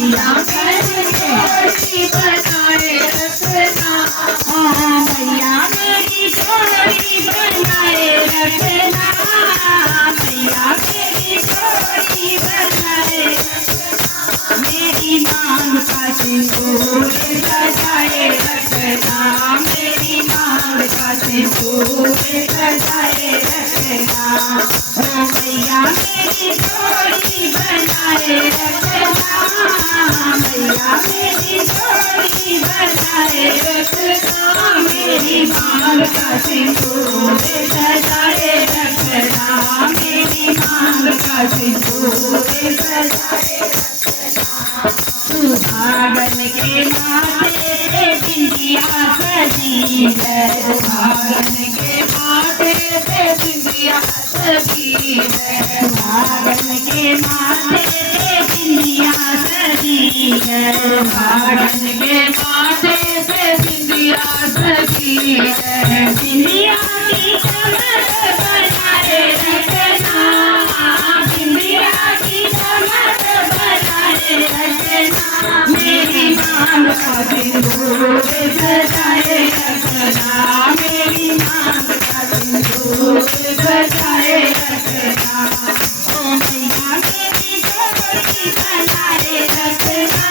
मैया मेरी जोड़ी बनाए रखना, मैया मेरी जोड़ी बनाए रखना, मैया मेरी जोड़ी बनाए रखना, मेरी मांग का सिंदूर सजाए रखना, मेरी मांग का सिंदूर सजाए रखना, ओ मैया मेरी जोड़ी बनाए रखना, मैया मेरी जोड़ी बनाए रखना, मेरी मांग का सिंदूर सजाए रखना, मेरी मांग का सिंदूर सजाए रखना। सुहागन के माथे पे बिंदिया सजी है, सुहागन के माथे पे बिंदिया सजी है, सुहागन के माथे पे बिंदिया सजी है, सुहागन के माथे पे बिंदिया सजी है, बिंदिया की चमक बनाए रखना, बिंदिया की चमक बनाए रखना, मेरी मांग का सिंदूर सजाए रखना, मेरी मांग का सिंदूर सजाए रखना, ओ मैया मेरी जोड़ी बनाए रखना,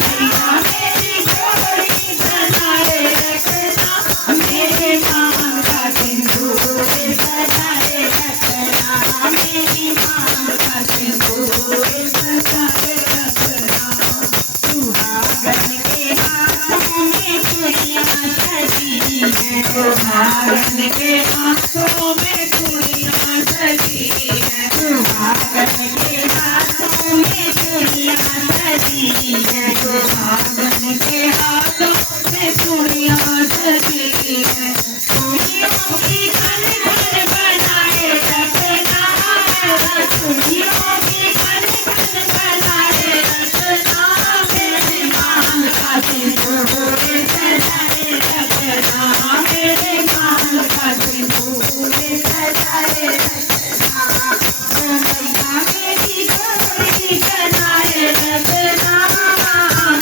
मैया मेरी जोड़ी बनाए रखना, मेरी मांग का सिंदूर सजाए रखना, मेरी मांग का सिंदूर सजाए रखना। सुहागन के हाथों में चूड़ियां सजी है, सुहागन के हाथों में चूड़ियां सजी है, सुहागन के हाथों में चूड़ियां सजी है, सुहागन के हाथों में चूड़ियां सजी है, चूड़ियों की खन खन बनाए रखना, चूड़ियों की खन खन बनाए रखना, मेरी मांग का सिंदूर सजाए रखना, मेरी मांग का सिंदूर सजाए रखना, ओ मैया मेरी जोड़ी बनाए रखना,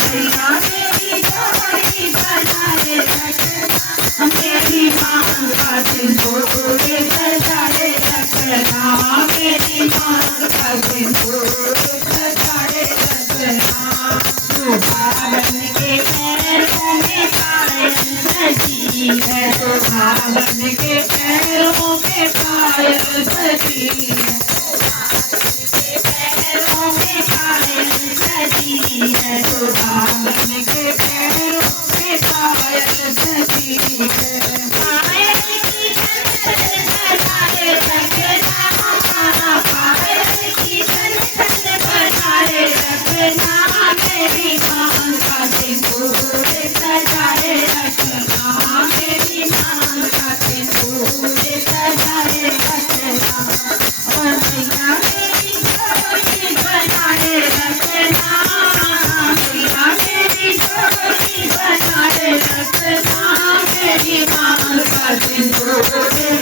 मैया मेरी जोड़ी बनाए रखना, मेरी मांग का सिंदूर सजाए रखना, मेरी मांग का सिंदूर सजाए रखना। सुहागन के पैरों में पायल सजी है, सुहागन के पैरों में पायल सजी है, सुहागन के पैरों में पायल सजी है, सुहागन के पैरों में पायल सजी है, पायल की छन छन बनाए रखना, पायल की छन छन बनाए रखना, मेरी मांग का सिंदूर सजाए रखना, मेरी मांग का सिंदूर सजाए रखना, ओ मैया मेरी जोड़ी बनाए रखना, मैया मेरी जोड़ी बनाए रखना, मेरी मांग का सिंदूर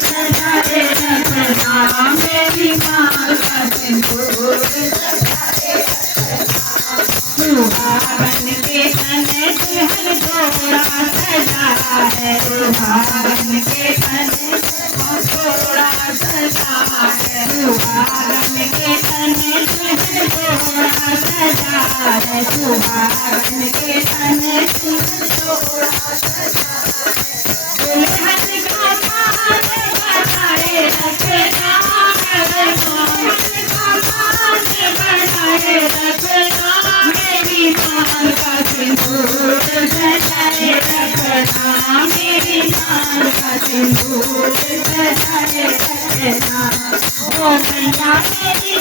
सजाए रखना, मेरी मांग का सिंदूर सजाए रखना। सुहागन के तन दुल्हन जोड़ा सजा है, सुहागन के तन जोड़ा सजा है, सुहागन के तन दुल्हन जोड़ा सजा है, सुहागन के तन दुल्हन जोड़ा सजा है, दुल्हन का मान बनाए रखना, दुल्हन का मान बनाए रखना, मेरी मांग का सिंदूर सजाए रखना, मेरी मांग का सिंदूर सजाए रखना, ओ मैया मेरी